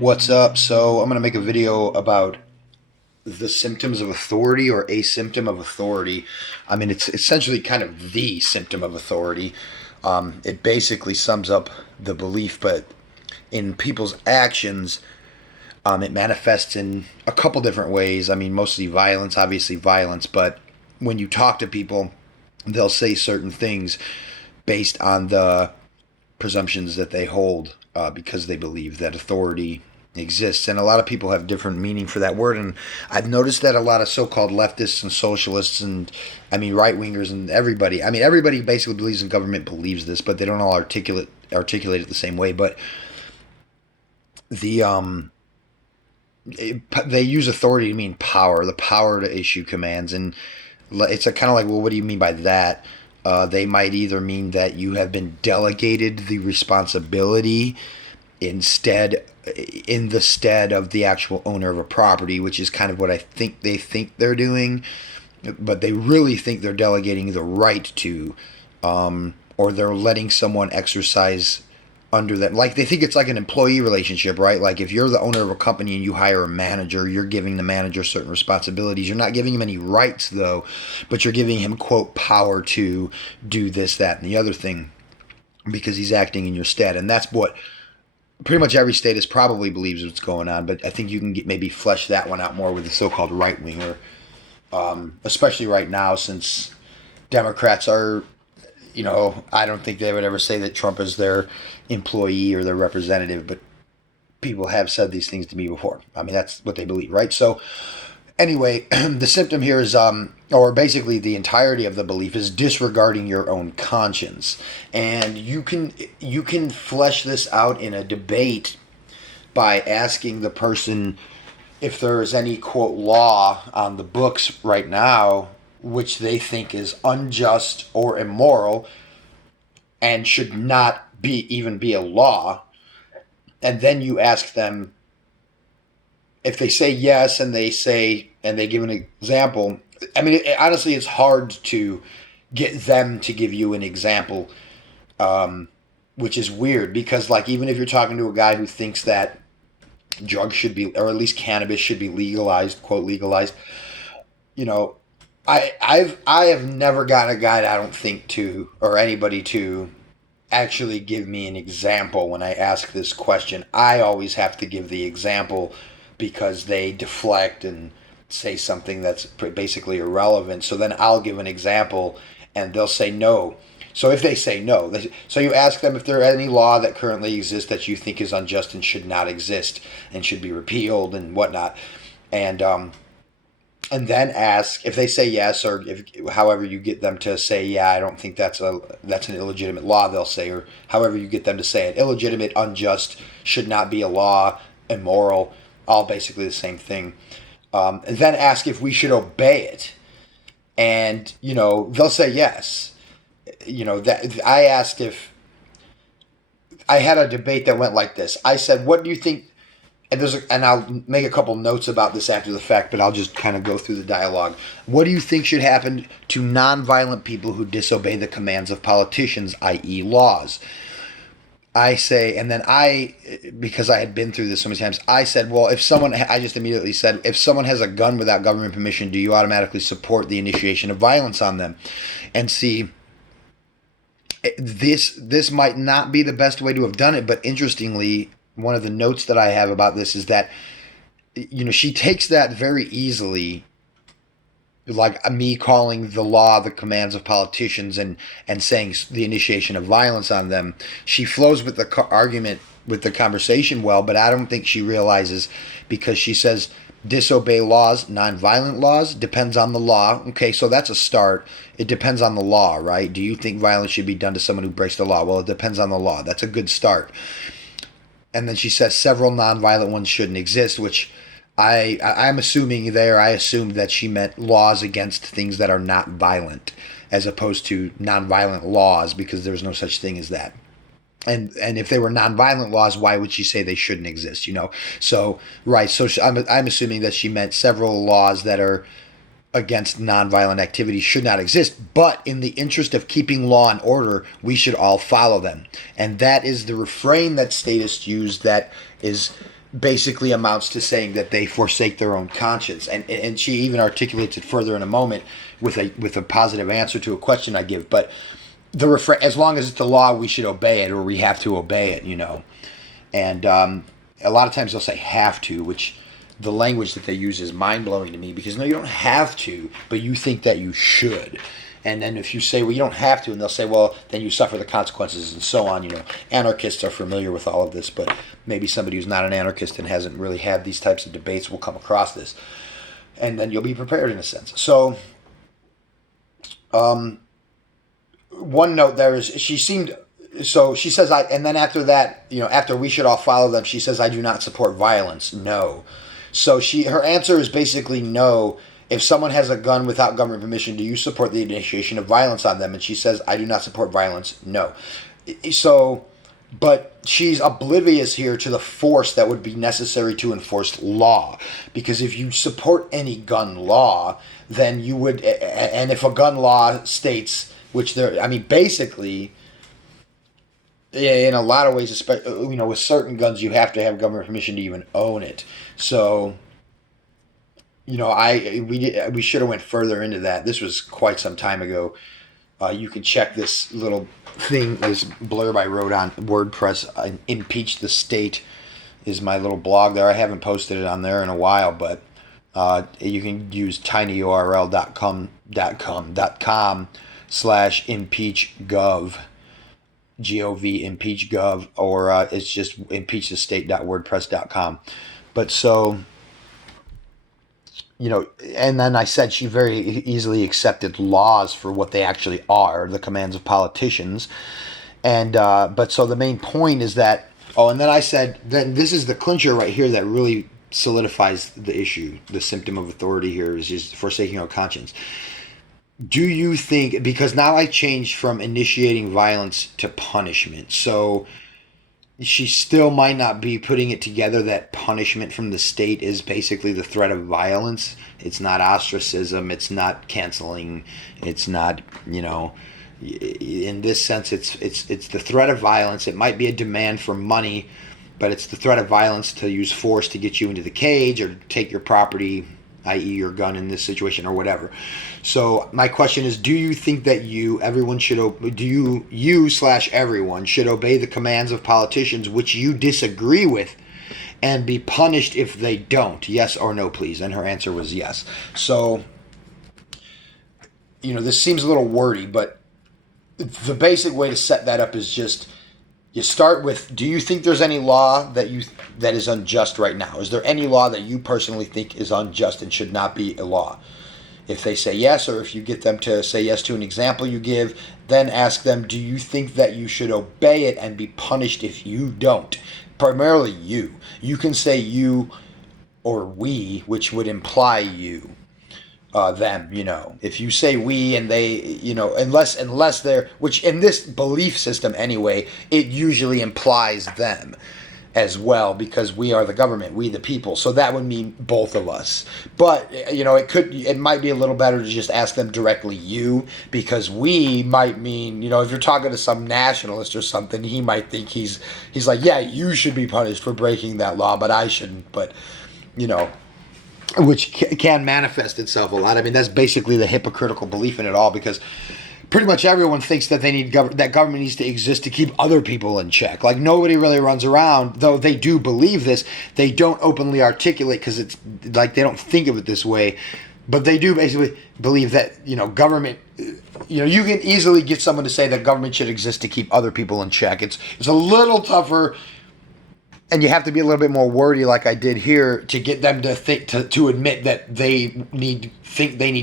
What's up? So I'm going to make a video about the symptoms of authority or a symptom of authority. I mean, it's essentially kind of the symptom of authority. It basically sums up the belief, but in people's actions, it manifests in a couple different ways. I mean, mostly violence, obviously violence, but when you talk to people, they'll say certain things based on the presumptions that they hold because they believe that authority exists. And a lot of people have different meaning for that word. And I've noticed that a lot of so-called leftists and socialists and, I mean, right-wingers and everybody, I mean, everybody basically believes in government believes this, but they don't all articulate it the same way. But the they use authority to mean power, the power to issue commands. And it's a kind of like, well, what do you mean by that? They might either mean that you have been delegated the responsibility in the stead of the actual owner of a property, which is kind of what I think they're doing, but they really think they're delegating the right to, or they're letting someone exercise under them. Like they think it's like an employee relationship, right? Like if you're the owner of a company and you hire a manager, you're giving the manager certain responsibilities. You're not giving him any rights though, but you're giving him, quote, power to do this, that, and the other thing because he's acting in your stead. And that's what pretty much every statist probably believes what's going on. But I think you can maybe flesh that one out more with the so-called right winger, especially right now since Democrats are, I don't think they would ever say that Trump is their employee or their representative, but people have said these things to me before. I mean, that's what they believe, right? So anyway, the symptom here is, or basically the entirety of the belief is disregarding your own conscience. And you can flesh this out in a debate by asking the person if there is any, quote, law on the books right now which they think is unjust or immoral and should not even be a law. And then you ask them, if they say yes and they give an example. I mean, honestly, it's hard to get them to give you an example, which is weird because, like, even if you're talking to a guy who thinks that drugs should be, or at least cannabis should be legalized, quote, legalized, I have never gotten a guy, I don't think, to, or anybody to actually give me an example when I ask this question. I always have to give the example because they deflect and say something that's basically irrelevant. So then I'll give an example and they'll say no. So if they say no, so you ask them if there any law that currently exists that you think is unjust and should not exist and should be repealed and whatnot. And then ask if they say yes, or if however you get them to say, yeah, I don't think that's an illegitimate law, they'll say, or however you get them to say it, illegitimate, unjust, should not be a law, immoral, all basically the same thing. And then ask if we should obey it. And, they'll say yes. That I asked if I had a debate that went like this. I said, what do you think? And I'll make a couple notes about this after the fact, but I'll just kind of go through the dialogue. What do you think should happen to nonviolent people who disobey the commands of politicians, i.e. laws? I say, and then because I had been through this so many times, I said, well, I just immediately said, if someone has a gun without government permission, do you automatically support the initiation of violence on them? And see, this might not be the best way to have done it, but interestingly, one of the notes that I have about this is that, she takes that very easily, like me calling the law the commands of politicians and saying the initiation of violence on them. She flows with the argument, with the conversation well, but I don't think she realizes, because she says disobey laws, nonviolent laws, depends on the law. Okay, so that's a start. It depends on the law, right? Do you think violence should be done to someone who breaks the law? Well, it depends on the law. That's a good start. And then she says several nonviolent ones shouldn't exist, which I'm assuming there, I assumed that she meant laws against things that are not violent, as opposed to nonviolent laws, because there's no such thing as that. And if they were nonviolent laws, why would she say they shouldn't exist? So right. So I'm assuming that she meant several laws that are against nonviolent activities should not exist, but in the interest of keeping law and order, we should all follow them. And that is the refrain that statists use that is basically amounts to saying that they forsake their own conscience. And she even articulates it further in a moment with a positive answer to a question I give. But as long as it's the law, we should obey it, or we have to obey it, And a lot of times they'll say have to, which the language that they use is mind-blowing to me, because no, you don't have to, but you think that you should. And then if you say, well, you don't have to, and they'll say, well, then you suffer the consequences, and so on. Anarchists are familiar with all of this, but maybe somebody who's not an anarchist and hasn't really had these types of debates will come across this. And then you'll be prepared in a sense. So, one note there is, she says, and then after that, after we should all follow them, she says, I do not support violence. No. So her answer is basically no. If someone has a gun without government permission, do you support the initiation of violence on them? And she says, I do not support violence. No. So, but she's oblivious here to the force that would be necessary to enforce law. Because if you support any gun law, then you would, and if a gun law states, basically, in a lot of ways, especially, with certain guns, you have to have government permission to even own it. So, we should have went further into that. This was quite some time ago. You can check this little thing, this blurb I wrote on WordPress. Impeach the State is my little blog there. I haven't posted it on there in a while, but you can use tinyurl.com/impeachgov. G-O-V, impeachgov, or it's just impeachthestate.wordpress.com. But so, and then I said she very easily accepted laws for what they actually are, the commands of politicians. And, but so the main point is that, and then I said, then this is the clincher right here that really solidifies the issue. The symptom of authority here is just forsaking our conscience. Do you think, because now I changed from initiating violence to punishment, so she still might not be putting it together that punishment from the state is basically the threat of violence. It's not ostracism, it's not canceling, it's not, in this sense, it's the threat of violence. It might be a demand for money, but it's the threat of violence to use force to get you into the cage or take your property, i.e. your gun in this situation or whatever. So my question is, do you think that everyone should obey the commands of politicians which you disagree with and be punished if they don't? Yes or no, please? And her answer was yes. So, this seems a little wordy, but the basic way to set that up is just, you start with, do you think there's any law that is unjust right now? Is there any law that you personally think is unjust and should not be a law? If they say yes, or if you get them to say yes to an example you give, then ask them, do you think that you should obey it and be punished if you don't? Primarily you. You can say you or we, which would imply you. Them, if you say we and they, unless they're, which in this belief system anyway, it usually implies them as well, because we are the government, we the people. So that would mean both of us. But, it might be a little better to just ask them directly you, because we might mean, if you're talking to some nationalist or something, he might think he's like, yeah, you should be punished for breaking that law, but I shouldn't. But, which can manifest itself a lot. I mean, that's basically the hypocritical belief in it all, because pretty much everyone thinks that that government needs to exist to keep other people in check. Like, nobody really runs around, though they do believe this. They don't openly articulate, because it's like they don't think of it this way, but they do basically believe that, government, you can easily get someone to say that government should exist to keep other people in check. It's a little tougher. And you have to be a little bit more wordy, like I did here, to get them to think to admit that they need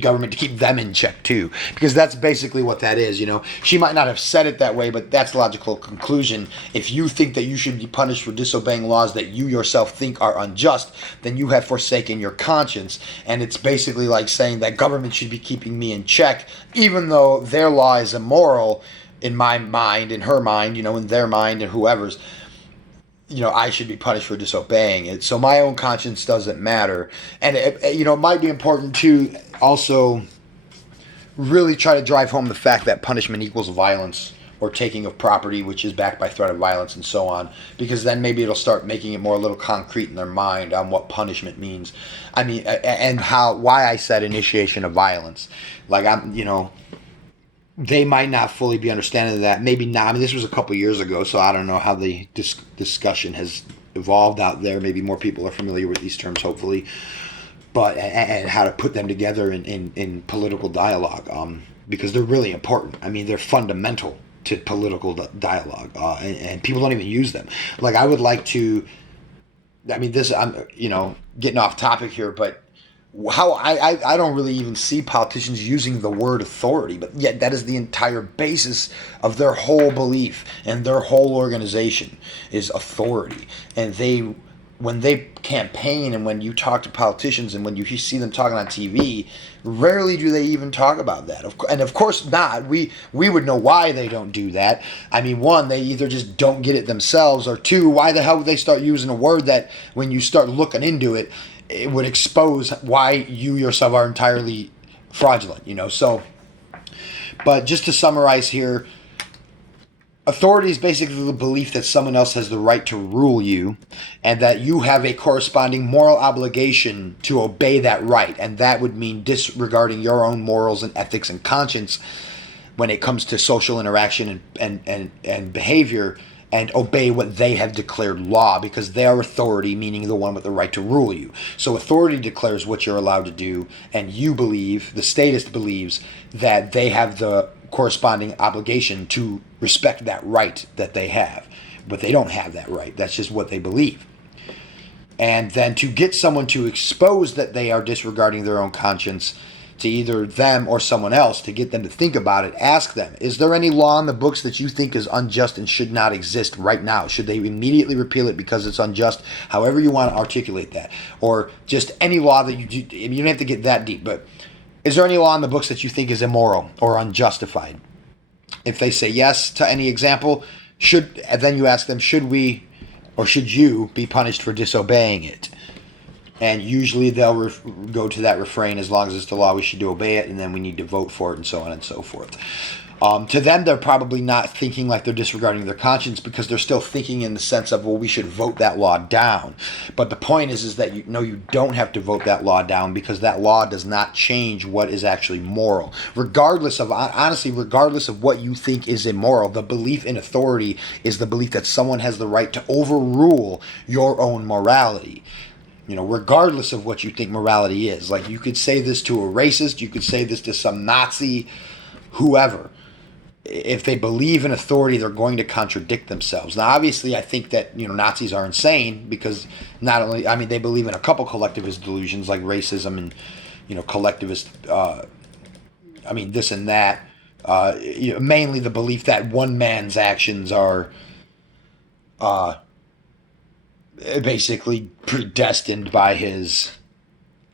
government to keep them in check too, because that's basically what that is. She might not have said it that way, but that's the logical conclusion. If you think that you should be punished for disobeying laws that you yourself think are unjust, then you have forsaken your conscience, and it's basically like saying that government should be keeping me in check, even though their law is immoral in my mind, in her mind, in their mind, and whoever's. I should be punished for disobeying it. So my own conscience doesn't matter. And, it might be important to also really try to drive home the fact that punishment equals violence, or taking of property which is backed by threat of violence and so on, because then maybe it'll start making it more a little concrete in their mind on what punishment means. I mean, and why I said initiation of violence. Like, they might not fully be understanding of that. Maybe not. I mean, this was a couple years ago, so I don't know how the discussion has evolved out there. Maybe more people are familiar with these terms, hopefully, but and how to put them together in political dialogue, because they're really important. I mean, they're fundamental to political dialogue, and people don't even use them. Like, I would like to. I mean, I'm getting off topic here, but how I don't really even see politicians using the word authority, but yet that is the entire basis of their whole belief and their whole organization is authority. And when they campaign and when you talk to politicians and when you see them talking on TV, rarely do they even talk about that. And of course not. We would know why they don't do that. I mean, one, they either just don't get it themselves, or two, why the hell would they start using a word that when you start looking into it, it would expose why you yourself are entirely fraudulent, So, but just to summarize here, authority is basically the belief that someone else has the right to rule you and that you have a corresponding moral obligation to obey that right. And that would mean disregarding your own morals and ethics and conscience when it comes to social interaction and behavior, and obey what they have declared law, because they are authority, meaning the one with the right to rule you. So authority declares what you're allowed to do, and you believe, the statist believes, that they have the corresponding obligation to respect that right that they have. But they don't have that right. That's just what they believe. And then to get someone to expose that they are disregarding their own conscience to either them or someone else, to get them to think about it, ask them, is there any law in the books that you think is unjust and should not exist right now? Should they immediately repeal it because it's unjust? However you want to articulate that. Or just any law that you don't have to get that deep, but is there any law in the books that you think is immoral or unjustified? If they say yes to any example, then you ask them, should we or should you be punished for disobeying it? And usually they'll go to that refrain, as long as it's the law, we should obey it, and then we need to vote for it, and so on and so forth. To them, they're probably not thinking like they're disregarding their conscience, because they're still thinking in the sense of, well, we should vote that law down. But the point is that you don't have to vote that law down, because that law does not change what is actually moral. Regardless of what you think is immoral, the belief in authority is the belief that someone has the right to overrule your own morality. Regardless of what you think morality is. Like, you could say this to a racist, you could say this to some Nazi, whoever. If they believe in authority, they're going to contradict themselves. Now, obviously, I think that, Nazis are insane, because they believe in a couple collectivist delusions like racism and, collectivist, this and that. Mainly the belief that one man's actions are basically predestined by his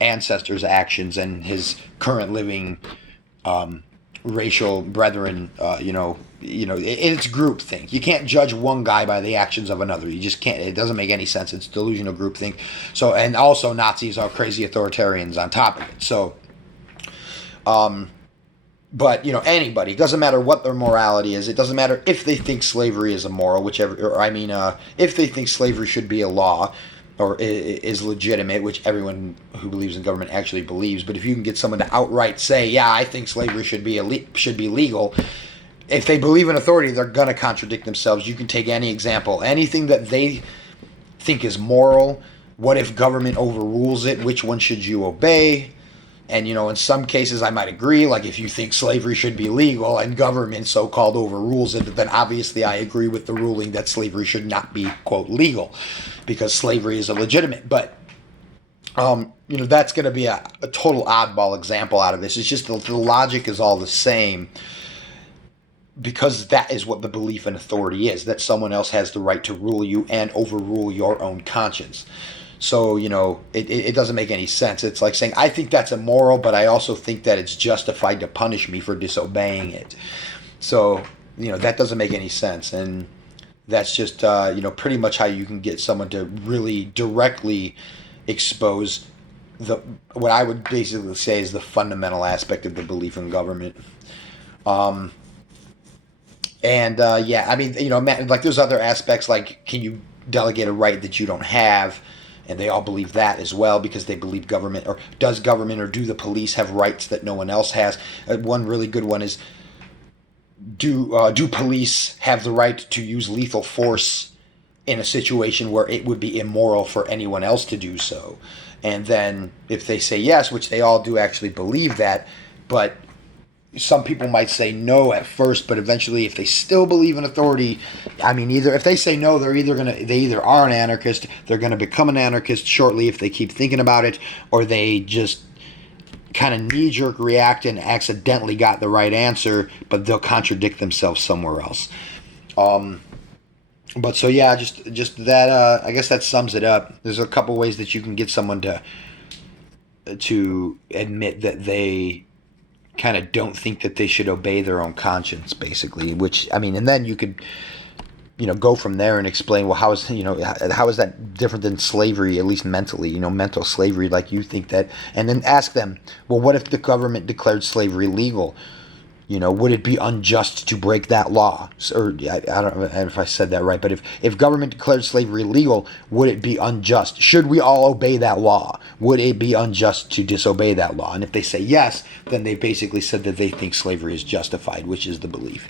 ancestors' actions and his current living racial brethren. It's groupthink. You can't judge one guy by the actions of another. You just can't. It doesn't make any sense. It's delusional groupthink. So, and also Nazis are crazy authoritarians on top of it. So, but, anybody, it doesn't matter what their morality is. It doesn't matter if they think slavery is immoral, if they think slavery should be a law or is legitimate, which everyone who believes in government actually believes. But if you can get someone to outright say, yeah, I think slavery should be legal, if they believe in authority, they're going to contradict themselves. You can take any example. Anything that they think is moral, what if government overrules it? Which one should you obey? And, in some cases I might agree, like if you think slavery should be legal and government so-called overrules it, then obviously I agree with the ruling that slavery should not be, quote, legal, because slavery is illegitimate. But, that's going to be a total oddball example out of this. It's just the logic is all the same, because that is what the belief in authority is, that someone else has the right to rule you and overrule your own conscience. So, it doesn't make any sense. It's like saying, I think that's immoral, but I also think that it's justified to punish me for disobeying it. So, that doesn't make any sense. And that's just, pretty much how you can get someone to really directly expose what I would basically say is the fundamental aspect of the belief in government. And yeah, I mean, like there's other aspects like can you delegate a right that you don't have, and they all believe that as well because they believe government or does government or do the police have rights that no one else has. One really good one is do police have the right to use lethal force in a situation where it would be immoral for anyone else to do so? And then if they say yes, which they all do actually believe that, but some people might say no at first, but eventually, if they still believe in authority, I mean, either if they say no, they either are an anarchist, they're gonna become an anarchist shortly if they keep thinking about it, or they just kind of knee jerk react and accidentally got the right answer, but they'll contradict themselves somewhere else. Um, but so yeah, just that. I guess that sums it up. There's a couple ways that you can get someone to admit that they kind of don't think that they should obey their own conscience, basically. Which I mean, and then you could go from there and explain, well, how is that different than slavery, at least mentally, mental slavery, like you think that, and then ask them, well, what if the government declared slavery legal? Would it be unjust to break that law? Or I don't know if I said that right, but if government declared slavery legal, would it be unjust? Should we all obey that law? Would it be unjust to disobey that law? And if they say yes, then they basically said that they think slavery is justified, which is the belief.